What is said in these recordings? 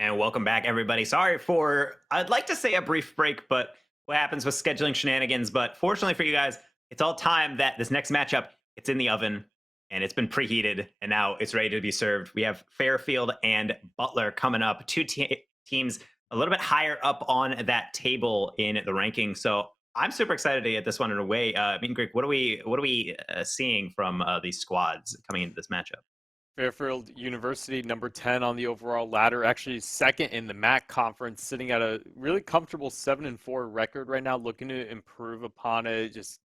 And welcome back, everybody. Sorry for, I'd like to say a brief break, but what happens with scheduling shenanigans. But fortunately for you guys, it's all time that this next matchup, it's in the oven and it's been preheated and now it's ready to be served. We have Fairfield and Butler coming up, teams a little bit higher up on that table in the ranking. So I'm super excited to get this one underway. Greek, what are we seeing from these squads coming into this matchup? Fairfield University, number 10 on the overall ladder, actually second in the MAC conference, sitting at a really comfortable 7-4 record right now, looking to improve upon it, just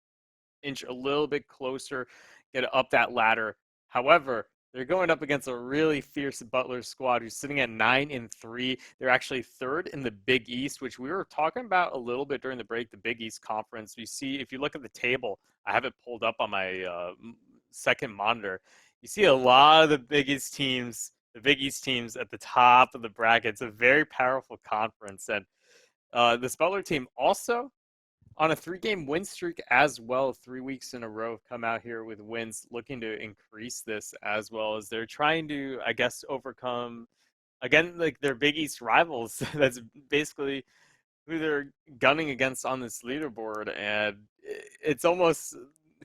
inch a little bit closer, get up that ladder. However, they're going up against a really fierce Butler squad who's sitting at 9-3. They're actually third in the Big East, which we were talking about a little bit during the break, the Big East Conference. You see, if you look at the table, I have it pulled up on my second monitor. You see a lot of the Big East teams, at the top of the bracket. It's a very powerful conference. And this Butler team also on a 3-game win streak as well, 3 weeks in a row, have come out here with wins, looking to increase this as well as they're trying to, I guess, overcome, again, like their Big East rivals. That's basically who they're gunning against on this leaderboard. And it's almost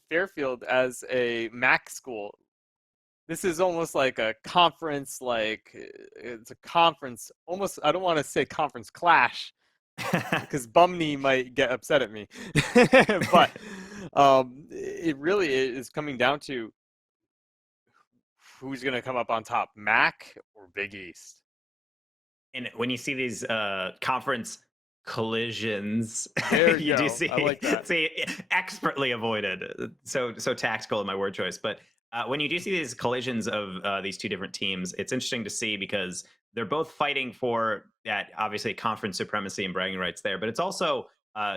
Fairfield as a MAC school. This is almost like a conference, it's a conference, almost, I don't want to say conference clash because Bumney might get upset at me. But it really is coming down to who's going to come up on top, MAC or Big East. And when you see these conference collisions, There you you do go. I like that. see expertly avoided. So tactical in my word choice. But when you do see these collisions of these two different teams, it's interesting to see because they're both fighting for that obviously conference supremacy and bragging rights there. But it's also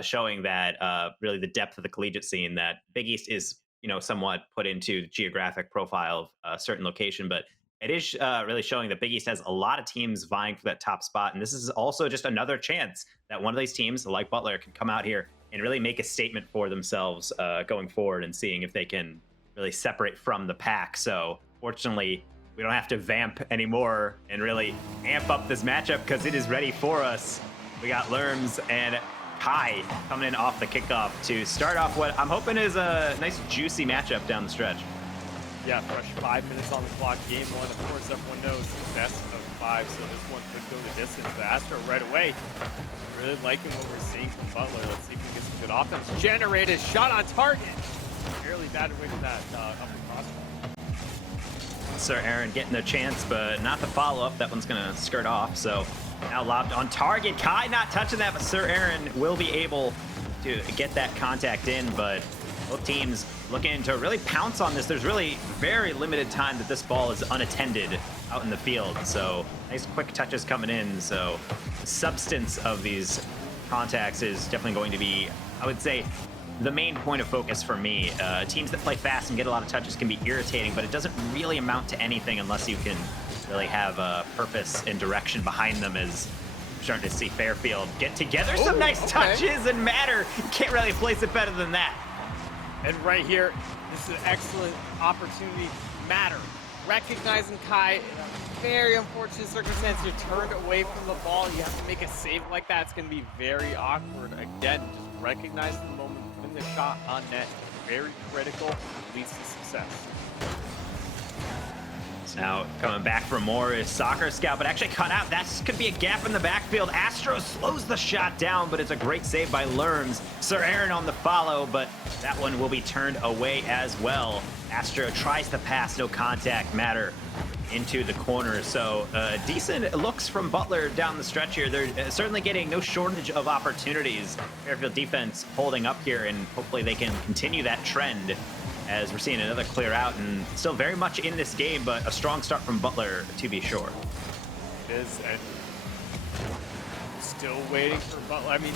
showing that really the depth of the collegiate scene that Big East is somewhat put into the geographic profile of a certain location, but it is really showing that Big East has a lot of teams vying for that top spot. And this is also just another chance that one of these teams, like Butler, can come out here and really make a statement for themselves going forward and seeing if they can really separate from the pack. So fortunately, we don't have to vamp anymore and really amp up this matchup because it is ready for us. We got Lerms and Kai coming in off the kickoff to start off what I'm hoping is a nice juicy matchup down the stretch. Yeah, fresh 5 minutes on the clock. Game one, of course, everyone knows the best of 5, so this one could go the distance. But Astro right away, really liking what we're seeing from Butler. Let's see if we can get some good offense generated. Shot on target. Barely batted away from that upper crossbar. Sir Aaron getting a chance, but not the follow-up. That one's going to skirt off. So now lobbed on target. Kai not touching that, but Sir Aaron will be able to get that contact in, but both teams looking to really pounce on this. There's really very limited time that this ball is unattended out in the field. So nice quick touches coming in. So the substance of these contacts is definitely going to be, I would say, the main point of focus for me. Teams that play fast and get a lot of touches can be irritating, but it doesn't really amount to anything unless you can really have a purpose and direction behind them, as I'm starting to see Fairfield get together some nice touches and Matter. You can't really place it better than that. And right here, this is an excellent opportunity. Matter, recognizing Kai in a very unfortunate circumstance. You're turned away from the ball. You have to make a save like that. It's going to be very awkward. Again, just recognize the moment, putting the shot on net. Very critical, leads to success. Now coming back for more is Soccer Scout, but actually cut out. That could be a gap in the backfield. Astro slows the shot down, but it's a great save by Lerms. Sir Aaron on the follow, but that one will be turned away as well. Astro tries the pass, no contact. Matter into the corner. So decent looks from Butler down the stretch here. They're certainly getting no shortage of opportunities. Fairfield defense holding up here, and hopefully they can continue that trend as we're seeing another clear out and still very much in this game, but a strong start from Butler to be sure. It is, and still waiting for Butler. I mean,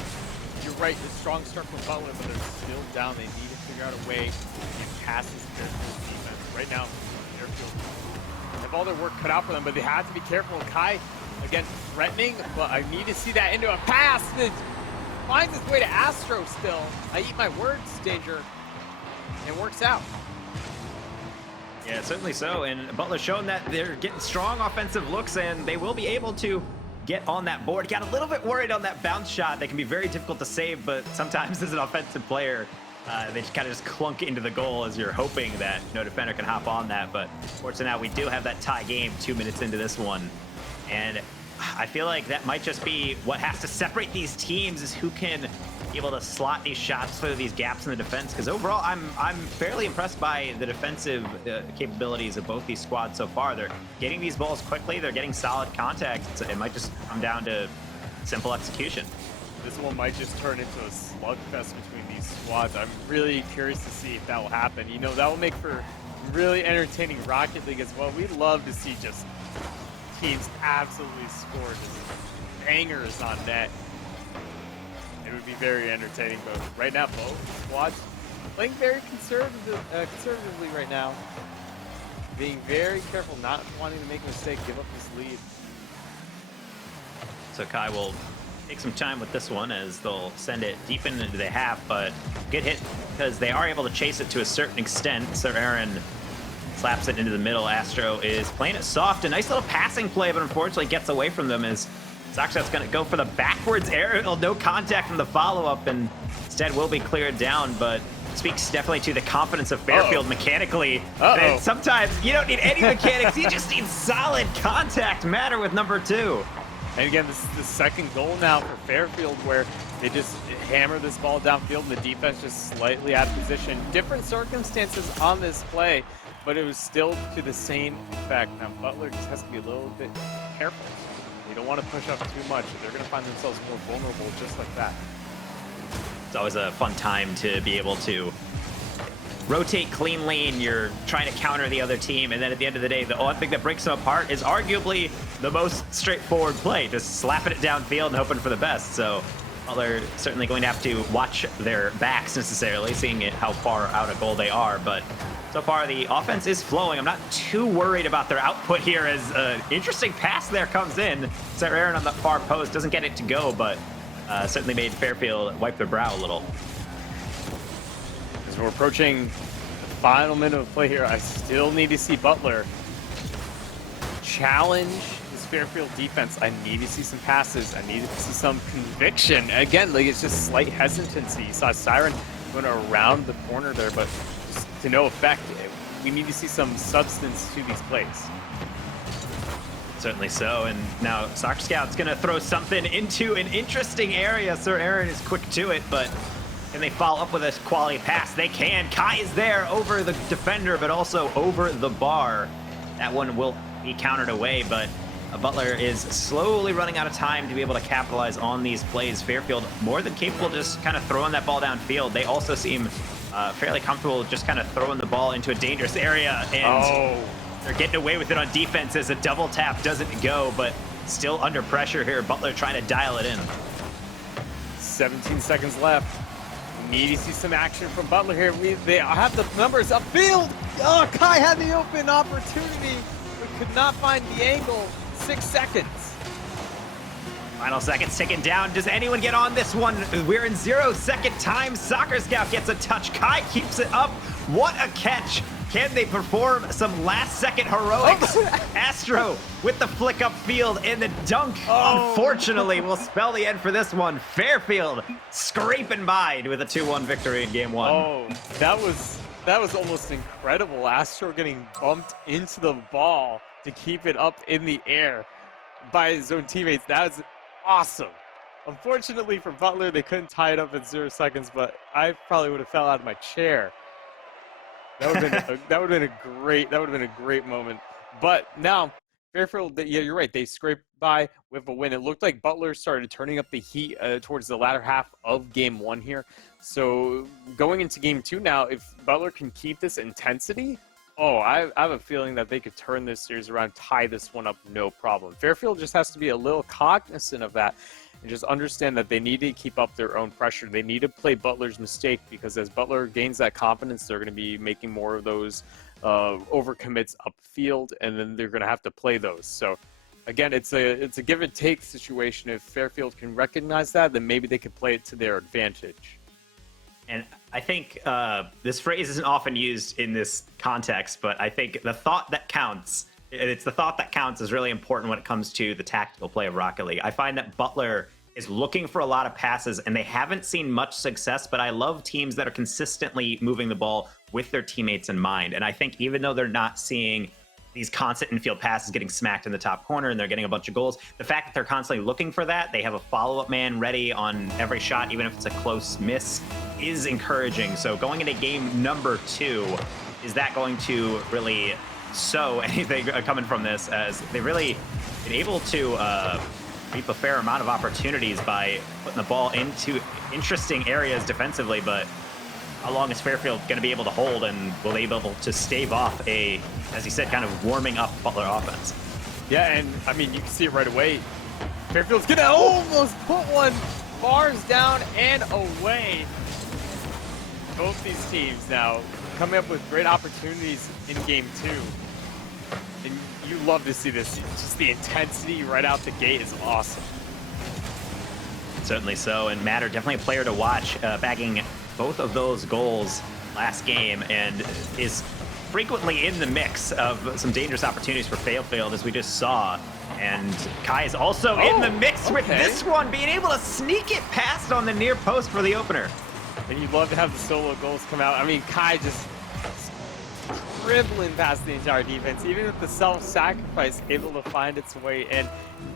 you're right, the strong start from Butler, but they're still down. They need to figure out a way to get past this Fairfield defense. Right now, Fairfield have all their work cut out for them, but they have to be careful. And Kai, again, threatening, but I need to see that into a pass. It finds its way to Astro still. I eat my words, Danger. It works out. Yeah, certainly so. And Butler's shown that they're getting strong offensive looks, and they will be able to get on that board. Got a little bit worried on that bounce shot. They can be very difficult to save, but sometimes as an offensive player, they just kind of just clunk into the goal as you're hoping that no defender can hop on that. But fortunately now we do have that tie game 2 minutes into this one. And I feel like that might just be what has to separate these teams, is who can be able to slot these shots through these gaps in the defense. Because overall, I'm fairly impressed by the defensive capabilities of both these squads so far. They're getting these balls quickly. They're getting solid contact. It might just come down to simple execution. This one might just turn into a slugfest between these squads. I'm really curious to see if that will happen. You know, that will make for really entertaining Rocket League as well. We'd love to see just teams absolutely score just bangers on net. It would be very entertaining, but right now both squads playing very conservatively right now. Being very careful, not wanting to make a mistake, give up this lead. So Kai will take some time with this one as they'll send it deep into the half, but good hit because they are able to chase it to a certain extent. So Aaron slaps it into the middle. Astro is playing it soft. A nice little passing play, but unfortunately gets away from them as Sockshot's going to go for the backwards aerial. No contact from the follow-up, and instead will be cleared down, but speaks definitely to the confidence of Fairfield mechanically. And sometimes you don't need any mechanics. You just need solid contact matter with number 2. And again, this is the second goal now for Fairfield, where they just hammer this ball downfield and the defense just slightly out of position. Different circumstances on this play, but it was still to the same effect. Now Butler just has to be a little bit careful. They don't want to push up too much. They're going to find themselves more vulnerable just like that. It's always a fun time to be able to rotate cleanly, and you're trying to counter the other team, and then at the end of the day, the one thing that breaks them apart is arguably the most straightforward play, just slapping it downfield and hoping for the best. So Butler certainly going to have to watch their backs necessarily, seeing how far out of goal they are, but so far the offense is flowing. I'm not too worried about their output here, as an interesting pass there comes in. Sarah Aaron on the far post doesn't get it to go, but certainly made Fairfield wipe their brow a little. As we're approaching the final minute of play here, I still need to see Butler challenge this Fairfield defense. I need to see some passes. I need to see some conviction. Again, like, it's just slight hesitancy. You saw Siren going around the corner there, but just to no effect. We need to see some substance to these plays. Certainly so, and now Soccer Scout's going to throw something into an interesting area. Sir Aaron is quick to it, but can they follow up with a quality pass? They can. Kai is there over the defender, but also over the bar. That one will be countered away, but Butler is slowly running out of time to be able to capitalize on these plays. Fairfield more than capable just kind of throwing that ball downfield. They also seem fairly comfortable just kind of throwing the ball into a dangerous area, and they're getting away with it on defense as a double tap doesn't go, but still under pressure here. Butler trying to dial it in. 17 seconds left. Need to see some action from Butler here. They have the numbers upfield. Oh, Kai had the open opportunity, but could not find the angle. 6 seconds. Final seconds ticking down. Does anyone get on this one? We're in 0-second time. Soccer Scout gets a touch. Kai keeps it up. What a catch. Can they perform some last-second heroics? Astro with the flick upfield and the dunk, unfortunately, will spell the end for this one. Fairfield scraping by with a 2-1 victory in game 1. Oh, that was almost incredible. Astro getting bumped into the ball to keep it up in the air by his own teammates. That was awesome. Unfortunately for Butler, they couldn't tie it up in 0 seconds, but I probably would have fell out of my chair. That would have been a great moment. But now Fairfield, yeah, you're right. They scraped by with a win. It looked like Butler started turning up the heat towards the latter half of game 1 here. So going into game 2 now, if Butler can keep this intensity, I have a feeling that they could turn this series around, tie this one up, no problem. Fairfield just has to be a little cognizant of that and just understand that they need to keep up their own pressure. They need to play Butler's mistake, because as Butler gains that confidence, they're going to be making more of those overcommits upfield, and then they're going to have to play those. So again, it's a give and take situation. If Fairfield can recognize that, then maybe they could play it to their advantage. And I think this phrase isn't often used in this context, but I think the thought that counts It's the thought that counts is really important when it comes to the tactical play of Rocket League. I find that Butler is looking for a lot of passes, and they haven't seen much success, but I love teams that are consistently moving the ball with their teammates in mind. And I think even though they're not seeing these constant infield passes getting smacked in the top corner and they're getting a bunch of goals, the fact that they're constantly looking for that, they have a follow-up man ready on every shot, even if it's a close miss, is encouraging. So going into game number 2, is that going to really sow anything coming from this, as they've really been able to reap a fair amount of opportunities by putting the ball into interesting areas defensively, but how long is Fairfield going to be able to hold, and will they be able to stave off a, as you said, kind of warming up Butler offense? Yeah, and I mean, you can see it right away. Fairfield's gonna almost put one bars down and away. Both these teams now coming up with great opportunities in game 2. And you love to see this. Just the intensity right out the gate is awesome. Certainly so, and Matter definitely a player to watch, bagging both of those goals last game, and is frequently in the mix of some dangerous opportunities for Fairfield, as we just saw. And Kai is also in the mix with this one, being able to sneak it past on the near post for the opener. And you'd love to have the solo goals come out. I mean, Kai just dribbling past the entire defense, even with the self-sacrifice, able to find its way in.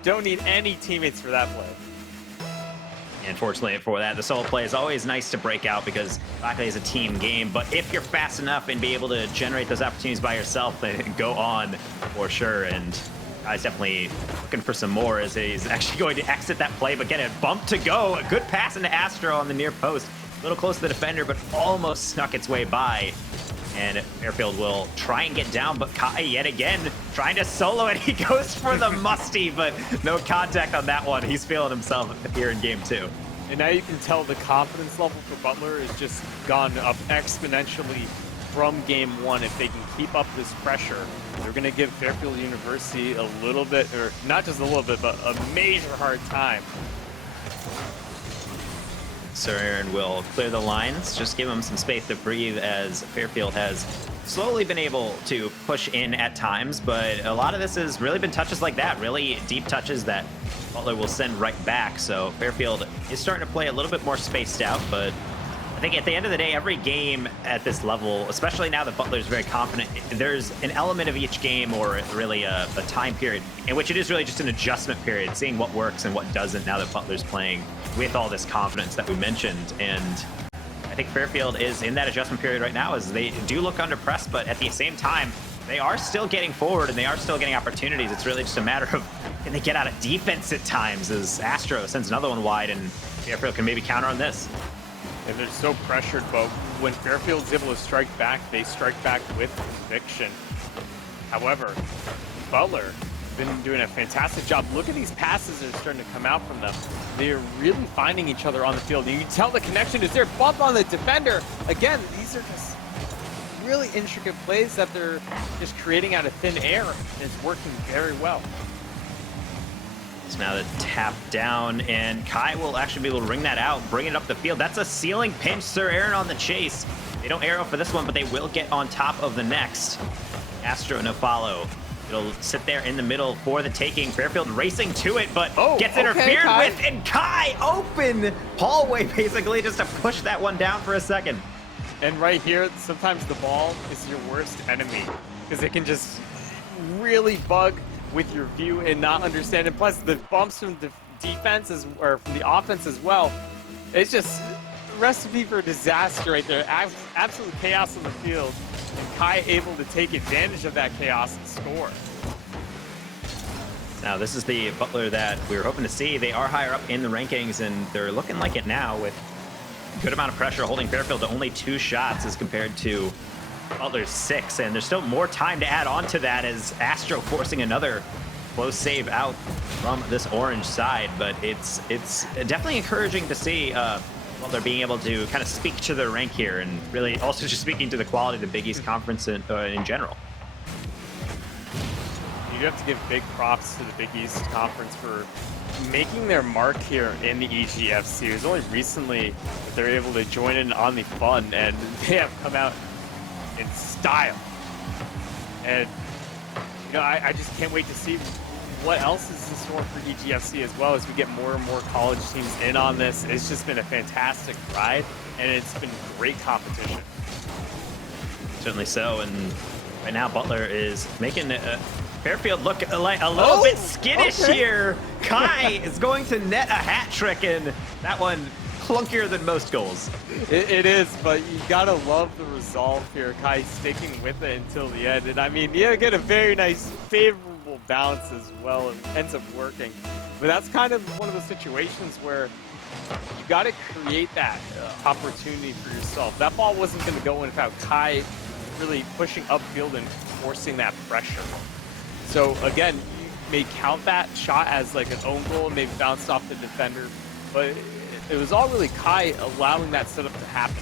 Don't need any teammates for that play. And fortunately for that, the solo play is always nice to break out, because Rocket League is a team game. But if you're fast enough and be able to generate those opportunities by yourself, then go on for sure. And Kai's definitely looking for some more, as he's actually going to exit that play, but get a bump to go. A good pass into Astro on the near post. A little close to the defender, but almost snuck its way by. And Fairfield will try and get down, but Kai yet again trying to solo it. He goes for the musty, but no contact on that one. He's feeling himself here in game 2. And now you can tell the confidence level for Butler has just gone up exponentially from game 1. If they can keep up this pressure, they're going to give Fairfield University a little bit, or not just a little bit, but a major hard time. Sir Aaron will clear the lines, just give him some space to breathe, as Fairfield has slowly been able to push in at times, but a lot of this has really been touches like that, really deep touches that Butler will send right back. So Fairfield is starting to play a little bit more spaced out, but I think at the end of the day, every game at this level, especially now that Butler is very confident, there's an element of each game, or really a time period, in which it is really just an adjustment period, seeing what works and what doesn't now that Butler's playing with all this confidence that we mentioned. And I think Fairfield is in that adjustment period right now, as they do look under press, but at the same time, they are still getting forward and they are still getting opportunities. It's really just a matter of, can they get out of defense at times, as Astro sends another one wide and Fairfield can maybe counter on this. And they're so pressured, but when Fairfield's able to strike back, they strike back with conviction. However, Butler been doing a fantastic job. Look at these passes that are starting to come out from them. They're really finding each other on the field. You can tell the connection is there. Bump on the defender. Again, these are just really intricate plays that they're just creating out of thin air, and it's working very well. So now the tap down, and Kai will actually be able to ring that out, bring it up the field. That's a ceiling pinch. Sir Aaron on the chase. They don't arrow for this one, but they will get on top of the next. Astro no follow. It'll sit there in the middle for the taking. Fairfield racing to it, but gets interfered with, and Kai open hallway basically just to push that one down for a second. And right here, sometimes the ball is your worst enemy, because it can just really bug with your view and not understand. And plus, the bumps from the defense or from the offense as well. It's just a recipe for disaster right there. Absolute chaos on the field. And Kai able to take advantage of that chaos and score. Now, this is the Butler that we were hoping to see. They are higher up in the rankings, and they're looking like it now, with a good amount of pressure, holding Fairfield to only 2 shots as compared to Butler's 6. And there's still more time to add on to that, as Astro forcing another close save out from this orange side. But it's definitely encouraging to see Butler being able to kind of speak to their rank here, and really also just speaking to the quality of the Big East Conference in general. You have to give big props to the Big East Conference for making their mark here in the EGFC. It was only recently that they're able to join in on the fun, and they have come out in style. And I just can't wait to see what else is in store for EGFC as well as we get more and more college teams in on this. It's just been a fantastic ride, and it's been great competition. Certainly so, and right now Butler is making Fairfield look like a little bit skittish here. Kai is going to net a hat trick, and that one clunkier than most goals. It is, but you gotta love the resolve here. Kai sticking with it until the end, and I mean, you get a very nice, favorable bounce as well. It ends up working, but that's kind of one of the situations where you gotta create that opportunity for yourself. That ball wasn't gonna go in without Kai really pushing upfield and forcing that pressure. So again, you may count that shot as like an own goal and maybe bounced off the defender, but it was all really Kai allowing that setup to happen.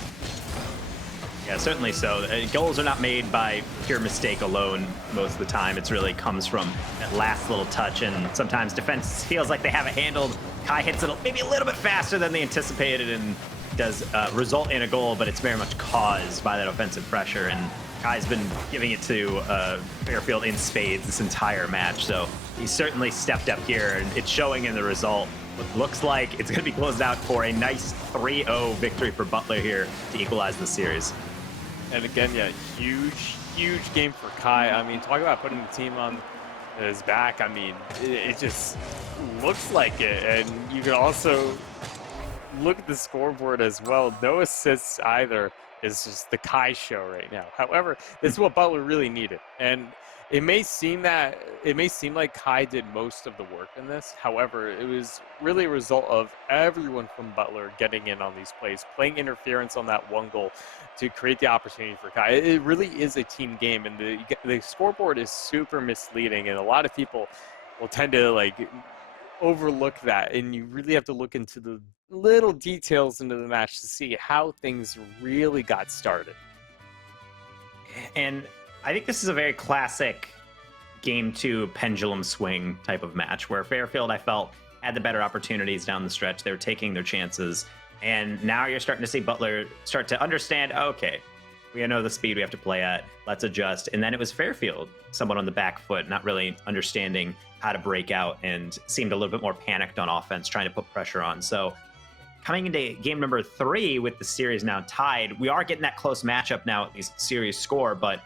Yeah, certainly so. Goals are not made by pure mistake alone most of the time. It really comes from that last little touch, and sometimes defense feels like they have it handled. Kai hits it maybe a little bit faster than they anticipated and does result in a goal, but it's very much caused by that offensive pressure, and Kai's been giving it to Fairfield in spades this entire match, so he's certainly stepped up here, and it's showing in the result. What looks like it's going to be closed out for a nice 3-0 victory for Butler here to equalize the series. And again, yeah, huge game for Kai. I mean, talk about putting the team on his back. I mean, it just looks like it, and you can also look at the scoreboard as well. No assists either. It's just the Kai show right now. However, this is what Butler really needed, and it may seem like Kai did most of the work in this. However, it was really a result of everyone from Butler getting in on these plays, playing interference on that one goal to create the opportunity for Kai. It really is a team game, and the scoreboard is super misleading, and a lot of people will tend to like overlook that, and you really have to look into the little details into the match to see how things really got started. And I think this is a very classic game 2 pendulum swing type of match where Fairfield, I felt, had the better opportunities down the stretch. They were taking their chances. And now you're starting to see Butler start to understand, okay, we know the speed we have to play at. Let's adjust. And then it was Fairfield, someone on the back foot, not really understanding how to break out and seemed a little bit more panicked on offense, trying to put pressure on. So coming into game number 3 with the series now tied, we are getting that close matchup now, at least series score, but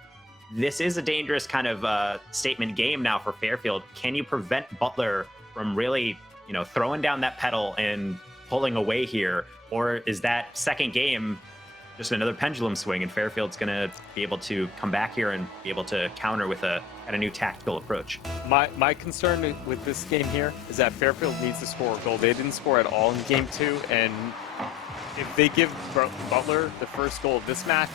this is a dangerous kind of statement game now for Fairfield. Can you prevent Butler from really, throwing down that pedal and pulling away here? Or is that second game just another pendulum swing and Fairfield's going to be able to come back here and be able to counter with a new tactical approach? My concern with this game here is that Fairfield needs to score a goal. They didn't score at all in game 2, and if they give Butler the first goal of this match,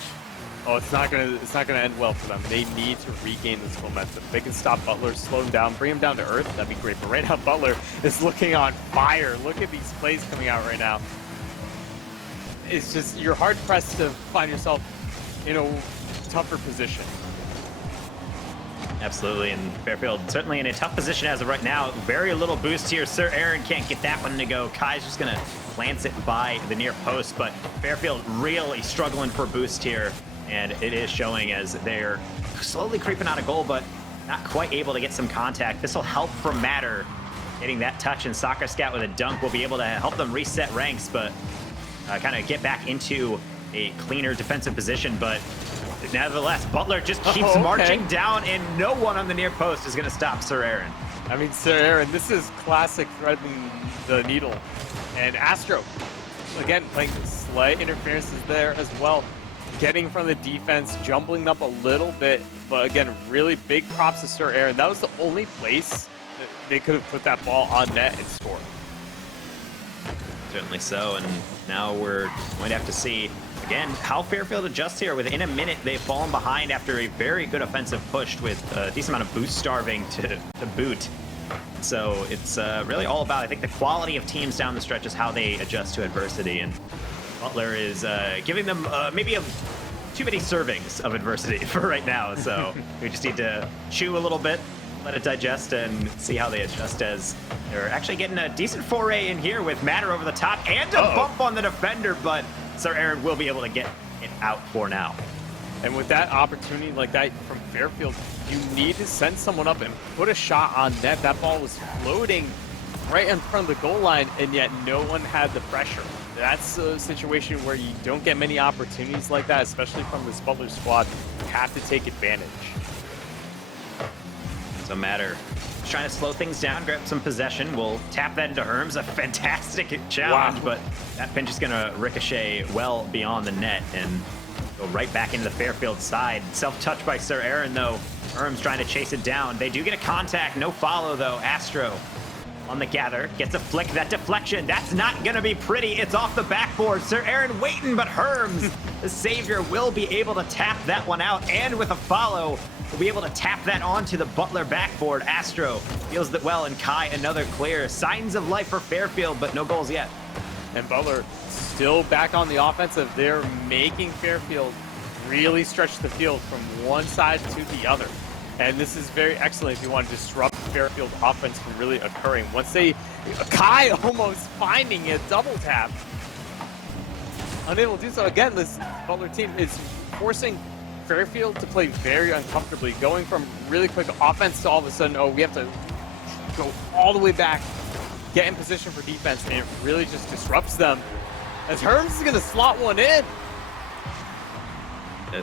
it's not gonna end well for them. They need to regain this momentum. If they can stop Butler, slow him down, bring him down to earth, that'd be great. But right now, Butler is looking on fire. Look at these plays coming out right now. It's just, you're hard pressed to find yourself in a tougher position. Absolutely, and Fairfield certainly in a tough position as of right now. Very little boost here. Sir Aaron can't get that one to go. Kai's just gonna glance it by the near post, but Fairfield really struggling for a boost here. And it is showing as they're slowly creeping out a goal, but not quite able to get some contact. This will help from Matter getting that touch, and Soccer Scout with a dunk will be able to help them reset ranks, but kind of get back into a cleaner defensive position. But nevertheless, Butler just keeps marching down, and no one on the near post is going to stop Sir Aaron. I mean, Sir Aaron, this is classic threading the needle. And Astro, again, playing slight interferences there as well. Getting from the defense, jumbling up a little bit, but again, really big props to Sir Aaron. That was the only place that they could have put that ball on net and scored. Certainly so, and now we're going to have to see, again, how Fairfield adjusts here. Within a minute, they've fallen behind after a very good offensive push with a decent amount of boost starving to boot. So it's really all about, I think, the quality of teams down the stretch is how they adjust to adversity, and Butler is giving them maybe too many servings of adversity for right now. So we just need to chew a little bit, let it digest, and see how they adjust as they're actually getting a decent foray in here with Matter over the top and a bump on the defender, but Sir Aaron will be able to get it out for now. And with that opportunity like that from Fairfield, you need to send someone up and put a shot on net. That ball was floating right in front of the goal line, and yet no one had the pressure. That's a situation where you don't get many opportunities like that, especially from this Butler squad. You have to take advantage. Doesn't matter. Trying to slow things down, grab some possession. We'll tap that into Herms. A fantastic challenge, but that pinch is going to ricochet well beyond the net and go right back into the Fairfield side. Self-touch by Sir Aaron, though. Herms trying to chase it down. They do get a contact. No follow, though. Astro on the gather. Gets a flick. That deflection. That's not going to be pretty. It's off the backboard. Sir Aaron waiting, but Herms, the savior, will be able to tap that one out. And with a follow, will be able to tap that onto the Butler backboard. Astro deals that well, and Kai another clear. Signs of life for Fairfield, but no goals yet. And Butler still back on the offensive. They're making Fairfield really stretch the field from one side to the other. And this is very excellent if you want to disrupt Fairfield offense from really occurring. Once they, Kai almost finding a double tap. Unable to do so. Again, this Butler team is forcing Fairfield to play very uncomfortably, going from really quick offense to all of a sudden, oh, we have to go all the way back, get in position for defense, and it really just disrupts them. As Herms is going to slot one in.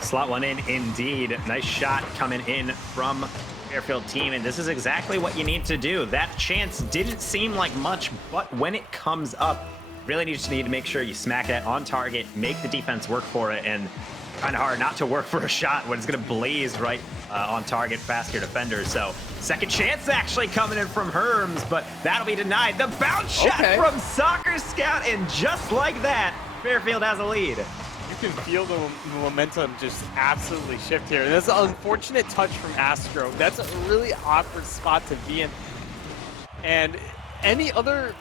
Slot one in indeed. Nice shot coming in from Fairfield team, and this is exactly what you need to do. That chance didn't seem like much, but when it comes up, really need to make sure you smack that on target, make the defense work for it, and kind of hard not to work for a shot when it's going to blaze right on target past your defenders. So second chance actually coming in from Herms, but that'll be denied. The bounce shot from Soccer Scout, and just like that, Fairfield has a lead. You can feel the momentum just absolutely shift here. And that's an unfortunate touch from Astro. That's a really awkward spot to be in. And any other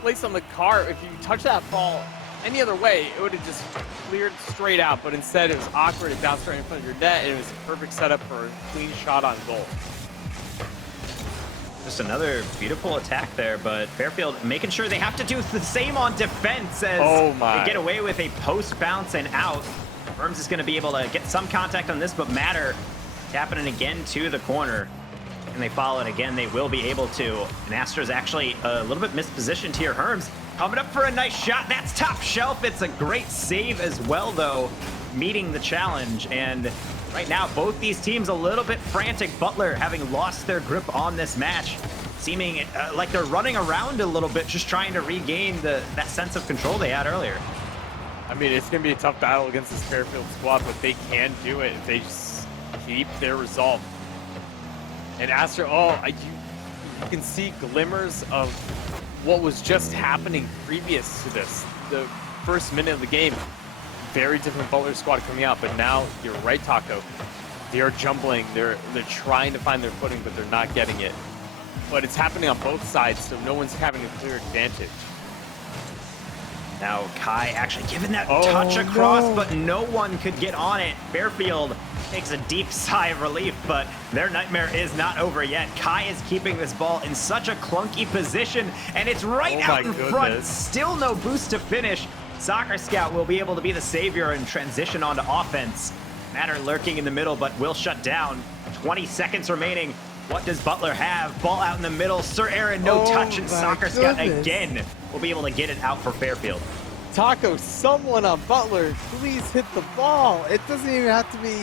place on the car, if you touch that ball any other way, it would have just cleared straight out. But instead, it was awkward. It bounced right in front of your net, and it was a perfect setup for a clean shot on goal. Just another beautiful attack there, but Fairfield making sure they have to do the same on defense as they get away with a post bounce and out. Herms is going to be able to get some contact on this, but Matter tapping it again to the corner. And they follow it again, they will be able to. And Astro's actually a little bit mispositioned here. Herms coming up for a nice shot. That's top shelf. It's a great save as well, though, meeting the challenge. And right now, both these teams a little bit frantic. Butler having lost their grip on this match, seeming like they're running around a little bit, just trying to regain that sense of control they had earlier. I mean, it's going to be a tough battle against this Fairfield squad, but they can do it if they just keep their resolve. And Astro, you can see glimmers of what was just happening previous to this. The first minute of the game, very different Butler squad coming out, but now you're right, Taco. They are jumbling. They're trying to find their footing, but they're not getting it. But it's happening on both sides, so no one's having a clear advantage. Now Kai actually giving that touch across, but no one could get on it. Fairfield takes a deep sigh of relief, but their nightmare is not over yet. Kai is keeping this ball in such a clunky position, and it's right out in front. Still no boost to finish. Soccer Scout will be able to be the savior and transition onto offense. Matter lurking in the middle, but will shut down. 20 seconds remaining. What does Butler have? Ball out in the middle. Sir Aaron, no touch, and Soccer Scout again will be able to get it out for Fairfield. Taco, someone on Butler, please hit the ball. It doesn't even have to be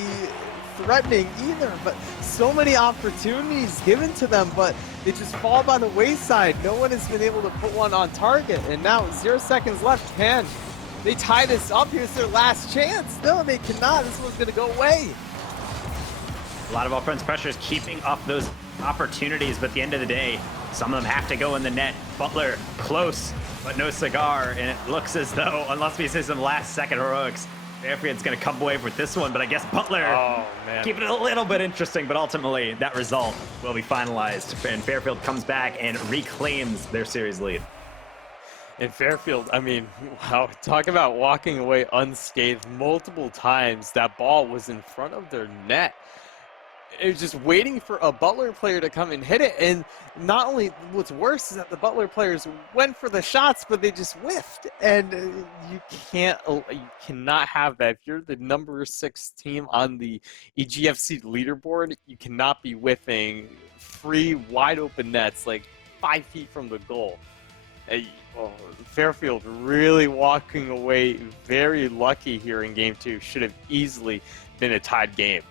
threatening either, but so many opportunities given to them, but they just fall by the wayside. No one has been able to put one on target, and now 0 seconds left. Can they tie this up? Here's their last chance. No, they cannot. This one's going to go away. A lot of offense pressure is keeping up those opportunities, but at the end of the day, some of them have to go in the net. Butler close, but no cigar, and it looks as though, unless we see some last-second heroics, Fairfield's going to come away with this one, but I guess Butler keeping it a little bit interesting, but ultimately that result will be finalized, and Fairfield comes back and reclaims their series lead. In Fairfield, I mean, wow, talk about walking away unscathed. Multiple times that ball was in front of their net. it was just waiting for a Butler player to come and hit it. And not only, what's worse is that the Butler players went for the shots, but they just whiffed. And you cannot have that. If you're the number 6 team on the EGFC leaderboard, you cannot be whiffing free, wide open nets like 5 feet from the goal. Fairfield really walking away very lucky here in game 2. Should have easily been a tied game.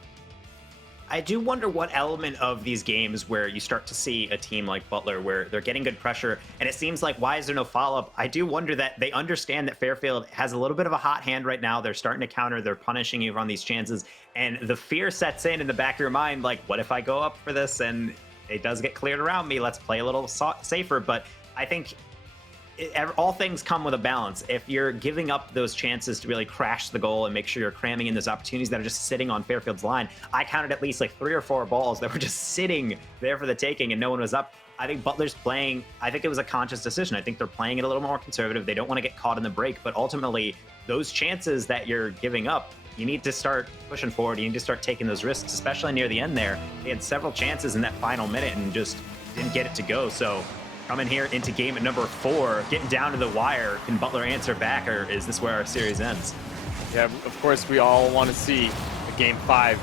I do wonder what element of these games where you start to see a team like Butler where they're getting good pressure and it seems like, why is there no follow-up? I do wonder that they understand that Fairfield has a little bit of a hot hand right now. They're starting to counter. They're punishing you on these chances. And the fear sets in the back of your mind, like, what if I go up for this and it does get cleared around me? Let's play a little safer. But I think all things come with a balance. If you're giving up those chances to really crash the goal and make sure you're cramming in those opportunities that are just sitting on Fairfield's line, I counted at least like 3 or 4 balls that were just sitting there for the taking and no one was up. I think Butler's playing, I think it was a conscious decision. I think they're playing it a little more conservative. They don't want to get caught in the break, but ultimately those chances that you're giving up, you need to start pushing forward. You need to start taking those risks, especially near the end there. They had several chances in that final minute and just didn't get it to go. So coming here into game at number 4, getting down to the wire. Can Butler answer back, or is this where our series ends? Yeah, of course, we all want to see a game 5.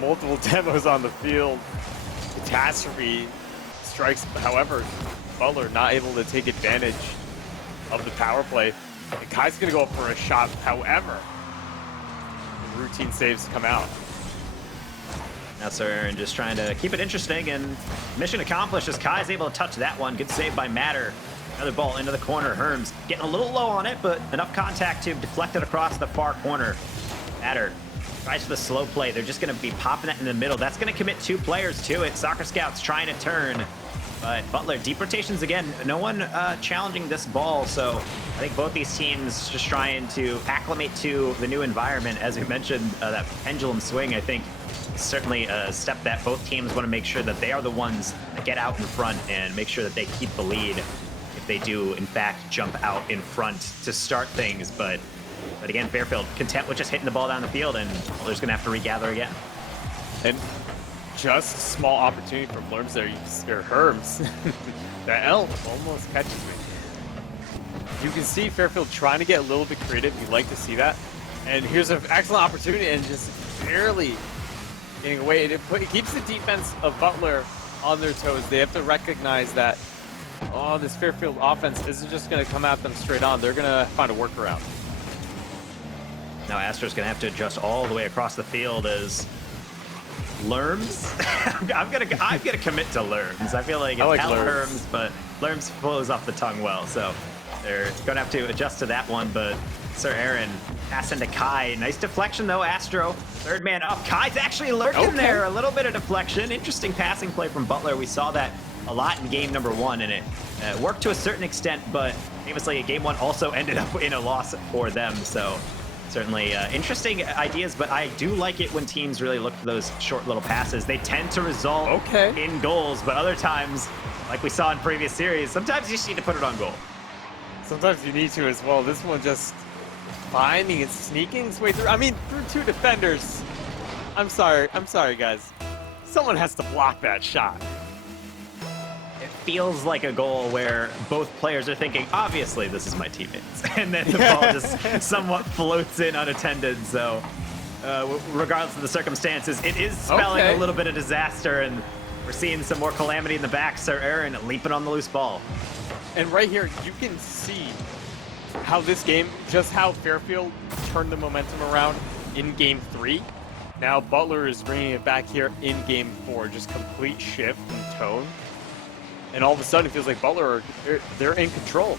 Multiple demos on the field. Catastrophe strikes, however, Butler not able to take advantage of the power play. And Kai's going to go up for a shot, however, the routine saves come out. Now Sir Aaron just trying to keep it interesting, and mission accomplished as Kai's able to touch that one. Good save by Matter. Another ball into the corner. Herms getting a little low on it, but enough contact to deflect it across the far corner. Matter tries for the slow play. They're just going to be popping that in the middle. That's going to commit 2 players to it. Soccer Scouts trying to turn, but Butler, deep rotations again. No one challenging this ball, so I think both these teams just trying to acclimate to the new environment. As we mentioned, that pendulum swing, I think, certainly a step that both teams want to make sure that they are the ones that get out in front and make sure that they keep the lead if they do, in fact, jump out in front to start things. But again, Fairfield content with just hitting the ball down the field, and Butler's going to have to regather again. And just a small opportunity for Blurms there. Herms. That L almost catches me. You can see Fairfield trying to get a little bit creative. You'd like to see that. And here's an excellent opportunity, and just barely getting away. It keeps the defense of Butler on their toes. They have to recognize that, this Fairfield offense isn't just going to come at them straight on. They're going to find a workaround. Now Astro's going to have to adjust all the way across the field as Lerms. I'm gonna commit to Lerms. I feel like it's like Lerms, but Lerms flows off the tongue well, so they're going to have to adjust to that one. But Sir Aaron passing to Kai. Nice deflection, though, Astro. 3rd man up. Kai's actually lurking there. A little bit of deflection. Interesting passing play from Butler. We saw that a lot in game number 1, and it worked to a certain extent, but famously, game 1 also ended up in a loss for them. So certainly interesting ideas, but I do like it when teams really look for those short little passes. They tend to result in goals, but other times, like we saw in previous series, sometimes you just need to put it on goal. Sometimes you need to as well. This one just finding and sneaking its way through. I mean, through 2 defenders. I'm sorry, guys. Someone has to block that shot. It feels like a goal where both players are thinking, obviously this is my teammates, and then the ball just somewhat floats in unattended. So regardless of the circumstances, it is spelling a little bit of disaster, and we're seeing some more calamity in the back. Sir Aaron leaping on the loose ball. And right here, you can see how this game, just how Fairfield turned the momentum around in game 3. Now Butler is bringing it back here in game 4. Just complete shift in tone. And all of a sudden, it feels like Butler, they're in control.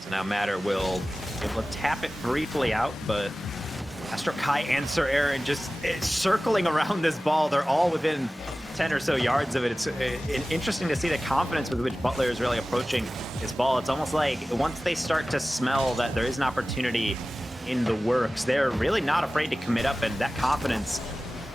So now Matter will be able to tap it briefly out, but Astro, Kai, and Sir Aaron just circling around this ball. They're all within 10 or so yards of it. It's interesting to see the confidence with which Butler is really approaching his ball. It's almost like once they start to smell that there is an opportunity in the works, they're really not afraid to commit up, and that confidence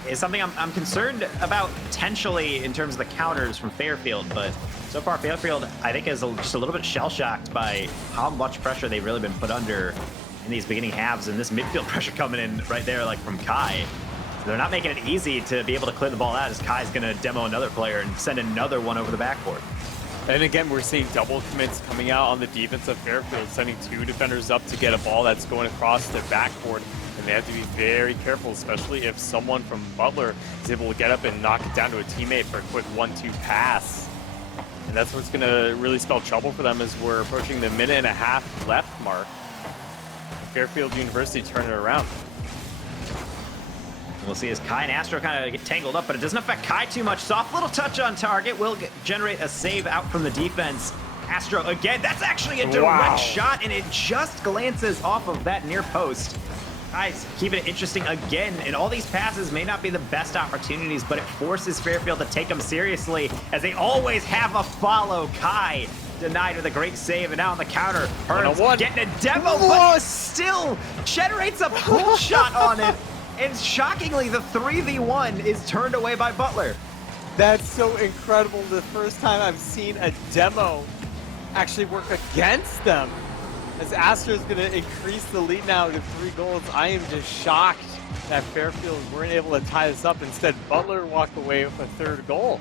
is something I'm concerned about potentially in terms of the counters from Fairfield. But so far, Fairfield, I think, is just a little bit shell-shocked by how much pressure they've really been put under in these beginning halves, and this midfield pressure coming in right there, like from Kai. They're not making it easy to be able to clear the ball out as Kai's going to demo another player and send another one over the backboard. And again, we're seeing double commits coming out on the defense of Fairfield, sending 2 defenders up to get a ball that's going across the backboard. And they have to be very careful, especially if someone from Butler is able to get up and knock it down to a teammate for a quick 1-2 pass. And that's what's going to really spell trouble for them as we're approaching the 1.5-minute left mark. Fairfield University turn it around. We'll see as Kai and Astro kind of get tangled up, but it doesn't affect Kai too much. Soft little touch on target will generate a save out from the defense. Astro again, that's actually a direct shot, and it just glances off of that near post. Kai's keeping it interesting again, and all these passes may not be the best opportunities, but it forces Fairfield to take them seriously, as they always have a follow. Kai denied with a great save, and now on the counter, Hearns getting a demo, but still generates a pull shot on it. And shockingly, the 3v1 is turned away by Butler. That's so incredible. The first time I've seen a demo actually work against them. As Astro's going to increase the lead now to 3 goals, I am just shocked that Fairfield weren't able to tie this up. Instead, Butler walked away with a 3rd goal.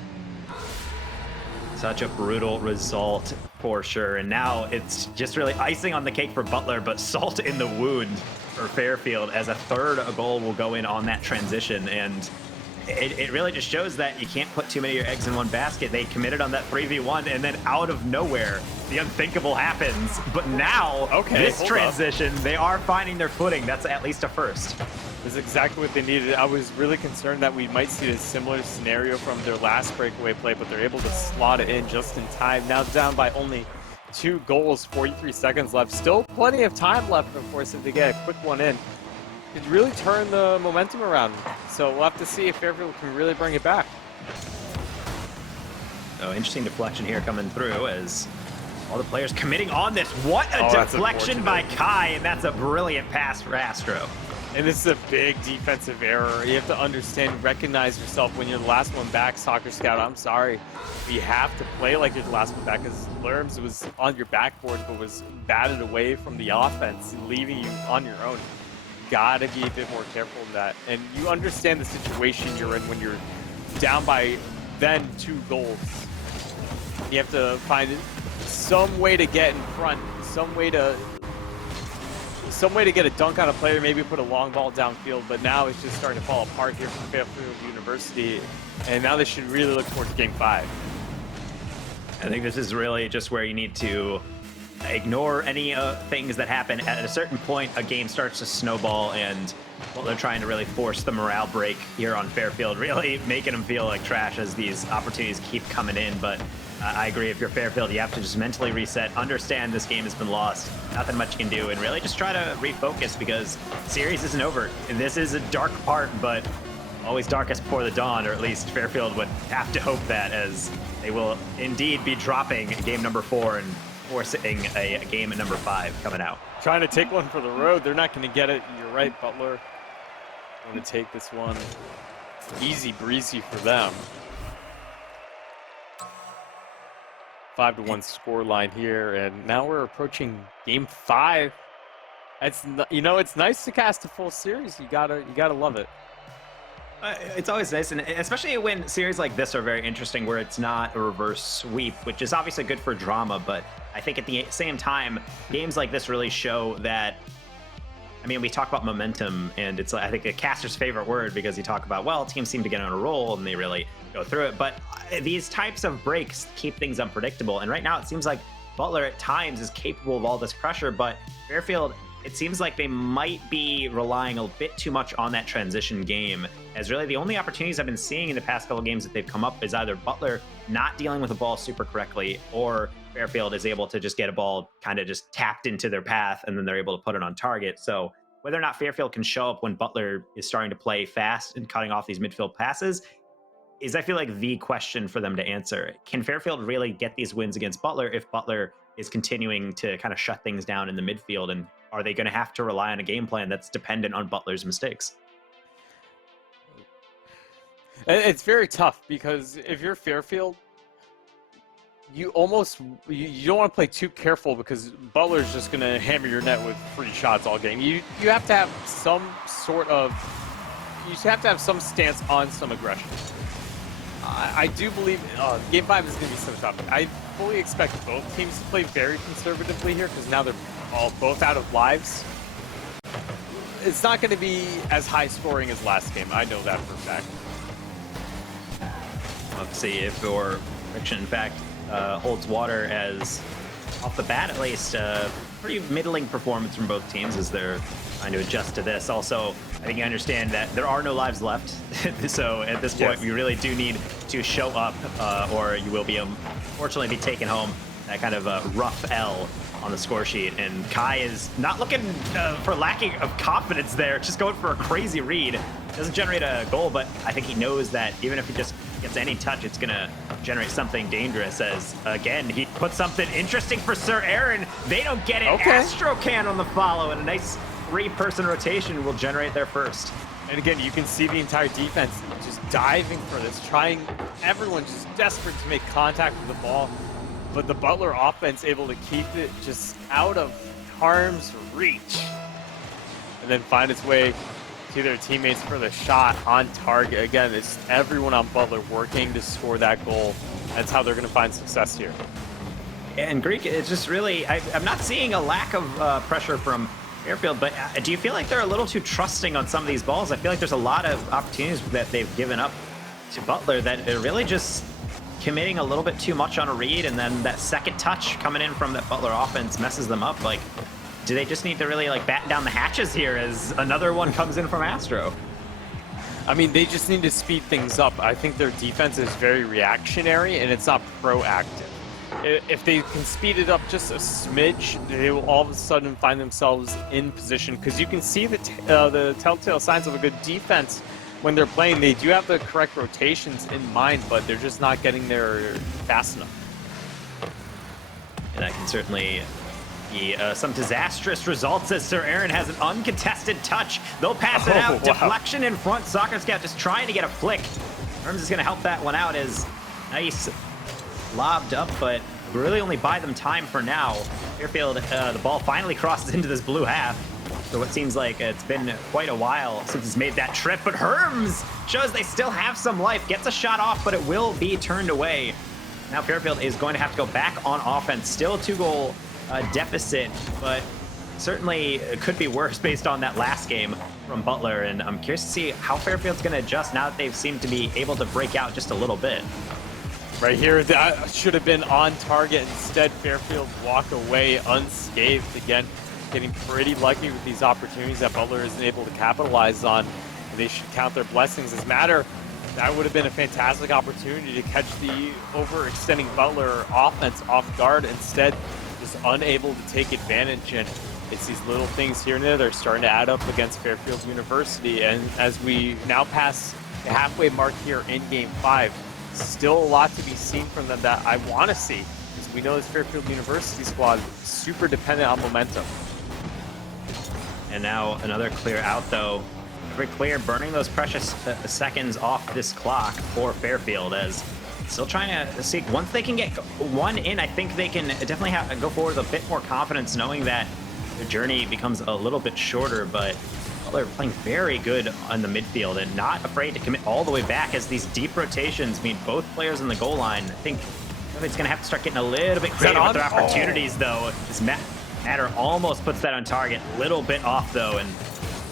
Such a brutal result for sure. And now it's just really icing on the cake for Butler, but salt in the wound for Fairfield as a 3rd goal will go in on that transition. And it really just shows that you can't put too many of your eggs in one basket. They committed on that 3v1, and then out of nowhere, the unthinkable happens. But now, this transition, they are finding their footing. That's at least a first. This is exactly what they needed. I was really concerned that we might see a similar scenario from their last breakaway play, but they're able to slot it in just in time. Now down by only 2 goals, 43 seconds left. Still plenty of time left, of course, if they get a quick one in. Could really turn the momentum around. So we'll have to see if Fairfield can really bring it back. So interesting deflection here coming through as all the players committing on this. What a deflection by Kai, and that's a brilliant pass for Astro. And this is a big defensive error. You have to understand, recognize yourself when you're the last one back, Soccer Scout. I'm sorry. You have to play like you're the last one back, because Lerms was on your backboard but was batted away from the offense, leaving you on your own. Gotta be a bit more careful in that. And you understand the situation you're in when you're down by then 2 goals. You have to find some way to get in front, some way to get a dunk on a player, maybe put a long ball downfield, but now it's just starting to fall apart here for Fairfield University, and now they should really look forward to Game 5. I think this is really just where you need to ignore any things that happen. At a certain point, a game starts to snowball, and they're trying to really force the morale break here on Fairfield, really making them feel like trash as these opportunities keep coming in. But I agree, if you're Fairfield, you have to just mentally reset, understand this game has been lost, nothing much you can do, and really just try to refocus, because series isn't over. And this is a dark part, but always darkest before the dawn, or at least Fairfield would have to hope that, as they will indeed be dropping game number 4 and forcing a game at number 5 coming out. Trying to take one for the road. They're not going to get it. You're right, Butler. Going to take this one easy breezy for them. 5-1 score line here, and now we're approaching Game 5. It's it's nice to cast a full series. You gotta love it. It's always nice, and especially when series like this are very interesting, where it's not a reverse sweep, which is obviously good for drama, but I think at the same time, games like this really show that, I mean, we talk about momentum, and it's, I think, a caster's favorite word, because you talk about, well, teams seem to get on a roll, and they really go through it, but these types of breaks keep things unpredictable, and right now it seems like Butler at times is capable of all this pressure, but Fairfield, it seems like they might be relying a bit too much on that transition game, as really the only opportunities I've been seeing in the past couple games that they've come up is either Butler not dealing with the ball super correctly, or Fairfield is able to just get a ball kind of just tapped into their path, and then they're able to put it on target. So whether or not Fairfield can show up when Butler is starting to play fast and cutting off these midfield passes is, I feel like, the question for them to answer. Can Fairfield really get these wins against Butler if Butler is continuing to kind of shut things down in the midfield? And are they going to have to rely on a game plan that's dependent on Butler's mistakes? It's very tough, because if you're Fairfield, you don't want to play too careful, because Butler's just going to hammer your net with free shots all game. You have to have some sort of you have to have some stance on some aggression. I do believe Game 5 is going to be so tough. I fully expect both teams to play very conservatively here because now they're both out of lives. It's not going to be as high scoring as last game. I know that for a fact. Let's see if your prediction, in fact, holds water, as off the bat at least, pretty middling performance from both teams as they're trying to adjust to this. Also, I think you understand that there are no lives left. So at this point, Yes. you really do need to show up or you will be, unfortunately, be taken home that kind of rough L on the score sheet. And Kai is not looking for lacking of confidence there, just going for a crazy read. Doesn't generate a goal, but I think he knows that even if he just gets any touch, it's gonna generate something dangerous, as again, he puts something interesting for Sir Aaron. They don't get it. Okay. Astro can on the follow, and a nice 3-person rotation will generate their first. And again, you can see the entire defense just diving for this, everyone just desperate to make contact with the ball. But the Butler offense able to keep it just out of harm's reach. And then find its way to their teammates for the shot on target. Again, it's everyone on Butler working to score that goal. That's how they're going to find success here. And Greek, it's just really, I'm not seeing a lack of pressure from Fairfield, but do you feel like they're a little too trusting on some of these balls? I feel like there's a lot of opportunities that they've given up to Butler that are really just committing a little bit too much on a read, and then that second touch coming in from that Butler offense messes them up. Like, do they just need to really like batten down the hatches here as another one comes in from Astro? I mean, they just need to speed things up. I think their defense is very reactionary and it's not proactive. If they can speed it up just a smidge, they will all of a sudden find themselves in position, because you can see the telltale signs of a good defense when they're playing. They do have the correct rotations in mind, but they're just not getting there fast enough. And that can certainly be some disastrous results, as Sir Aaron has an uncontested touch. They'll pass it out. Wow. Deflection in front. Soccer Scout just trying to get a flick. Herms is going to help that one out, as nice lobbed up, but really only buy them time for now. Fairfield, the ball finally crosses into this blue half. So what seems like it's been quite a while since it's made that trip, but Herms shows they still have some life. Gets a shot off, but it will be turned away. Now Fairfield is going to have to go back on offense. Still a 2-goal deficit, but certainly it could be worse based on that last game from Butler. And I'm curious to see how Fairfield's going to adjust now that they've seemed to be able to break out just a little bit. Right here, that should have been on target. Instead, Fairfield walk away unscathed. Again, getting pretty lucky with these opportunities that Butler isn't able to capitalize on. They should count their blessings as matter. That would have been a fantastic opportunity to catch the overextending Butler offense off guard. Instead, just unable to take advantage. And it's these little things here and there that are starting to add up against Fairfield University. And as we now pass the halfway mark here in Game 5, still a lot to be seen from them that I want to see, because we know this Fairfield University squad is super dependent on momentum. And now another clear out, though. Very clear, burning those precious seconds off this clock for Fairfield, as still trying to see, once they can get one in, I think they can definitely go forward with a bit more confidence, knowing that their journey becomes a little bit shorter. But they're playing very good on the midfield and not afraid to commit all the way back, as these deep rotations mean both players in the goal line. I think it's going to have to start getting a little bit creative with their opportunities, though. This Matter almost puts that on target. Little bit off, though, and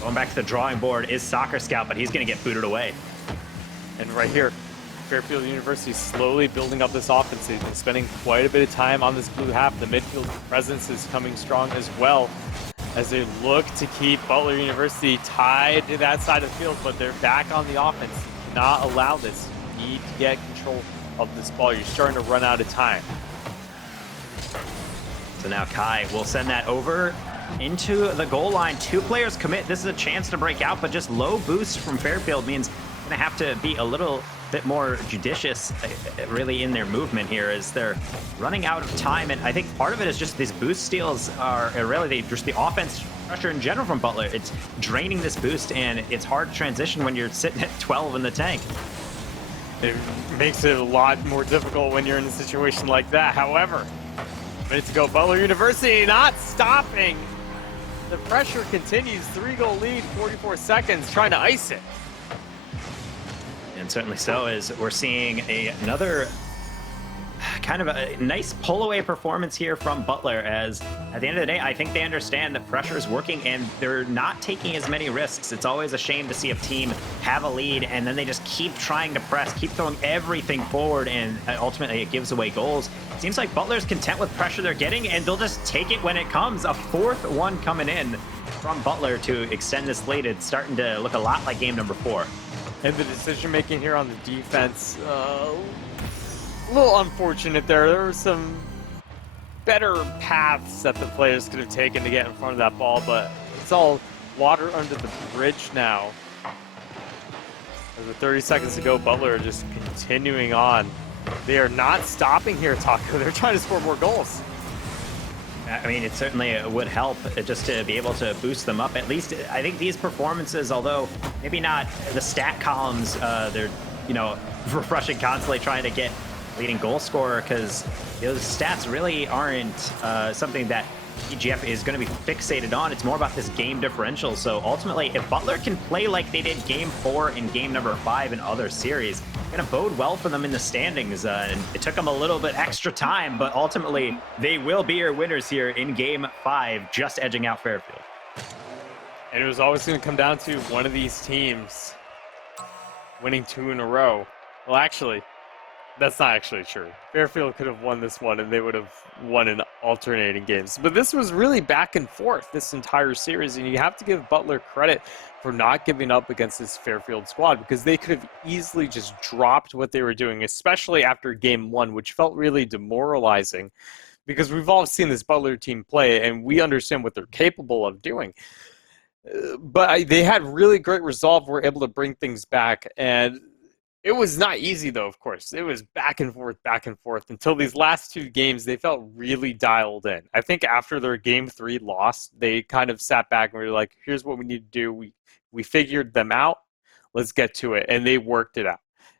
going back to the drawing board is Soccer Scout, but he's going to get booted away. And right here, Fairfield University slowly building up this offense. They've been spending quite a bit of time on this blue half. The midfield presence is coming strong as well, as they look to keep Butler University tied to that side of the field, but they're back on the offense. You cannot allow this. You need to get control of this ball. You're starting to run out of time. So now Kai will send that over into the goal line. 2 players commit. This is a chance to break out, but just low boost from Fairfield means going to have to be a little bit more judicious really in their movement here, as they're running out of time. And I think part of it is just these boost steals are really just the offense pressure in general from Butler. It's draining this boost, and it's hard to transition when you're sitting at 12 in the tank. It makes it a lot more difficult when you're in a situation like that. However, minute to go, Butler University not stopping. The pressure continues. 3-goal lead, 44 seconds, trying to ice it. And certainly so, as we're seeing another kind of a nice pull away performance here from Butler, as at the end of the day, I think they understand that pressure is working and they're not taking as many risks. It's always a shame to see a team have a lead and then they just keep trying to press, keep throwing everything forward, and ultimately it gives away goals. Seems like Butler's content with pressure they're getting, and they'll just take it when it comes. A fourth one coming in from Butler to extend this lead. It's starting to look a lot like game number 4. And the decision making here on the defense, a little unfortunate there. There were some better paths that the players could have taken to get in front of that ball, but it's all water under the bridge now. As of 30 seconds ago, Butler just continuing on. They are not stopping here, Taco. They're trying to score more goals. I mean, it certainly would help just to be able to boost them up. At least, I think these performances, although maybe not the stat columns, they're, refreshing constantly trying to get leading goal scorer, because those stats really aren't something that EGF is going to be fixated on. It's more about this game differential. So ultimately, if Butler can play like they did game 4 and game number 5 in other series, it's going to bode well for them in the standings. And it took them a little bit extra time, but ultimately they will be your winners here in game 5, just edging out Fairfield. And it was always going to come down to one of these teams winning 2 in a row. Well, actually, that's not actually true. Fairfield could have won this one, and they would have won in alternating games. But this was really back and forth this entire series, and you have to give Butler credit for not giving up against this Fairfield squad, because they could have easily just dropped what they were doing, especially after game 1, which felt really demoralizing, because we've all seen this Butler team play, and we understand what they're capable of doing. But they had really great resolve, were able to bring things back, and it was not easy, though, of course. It was back and forth until these last 2 games. They felt really dialed in. I think after their game 3 loss, they kind of sat back and were like, here's what we need to do. We figured them out. Let's get to it. And they worked it out.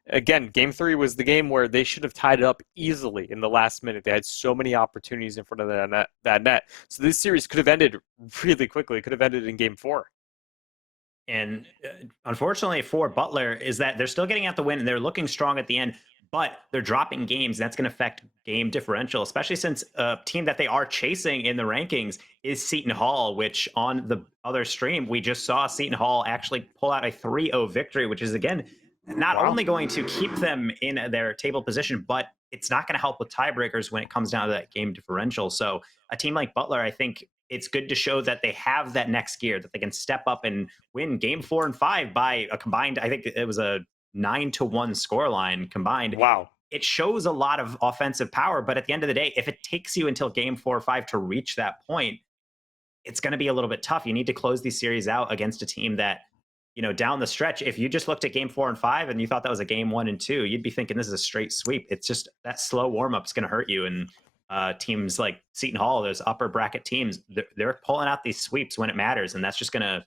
Again, game 3 was the game where they should have tied it up easily in the last minute. They had so many opportunities in front of that net. So this series could have ended really quickly. It could have ended in game 4. And unfortunately for Butler is that they're still getting out the win and they're looking strong at the end, but they're dropping games. That's going to affect game differential, especially since a team that they are chasing in the rankings is Seton Hall, which on the other stream, we just saw Seton Hall actually pull out a 3-0 victory, which is, again, not only going to keep them in their table position, but it's not going to help with tiebreakers when it comes down to that game differential. So a team like Butler, I think it's good to show that they have that next gear, that they can step up and win game 4 and 5 by a combined, I think it was a 9-1 scoreline combined. Wow. It shows a lot of offensive power, but at the end of the day, if it takes you until game 4 or 5 to reach that point, it's going to be a little bit tough. You need to close these series out against a team that, down the stretch, if you just looked at game 4 and 5 and you thought that was a game 1 and 2, you'd be thinking this is a straight sweep. It's just that slow warm-up is going to hurt you. And teams like Seton Hall, those upper bracket teams, they're pulling out these sweeps when it matters, and that's just going to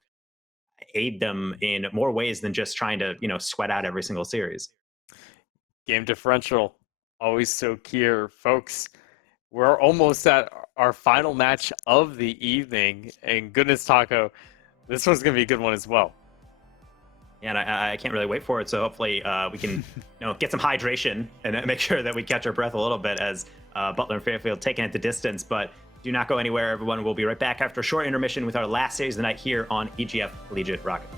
aid them in more ways than just trying to, sweat out every single series. Game differential, always so key here, folks. We're almost at our final match of the evening, and goodness, Taco, this one's going to be a good one as well. Yeah, and I can't really wait for it, so hopefully we can get some hydration and make sure that we catch our breath a little bit as Butler and Fairfield taking it the distance. But do not go anywhere, everyone. We'll be right back after a short intermission with our last series of the night here on EGF Collegiate Rocket.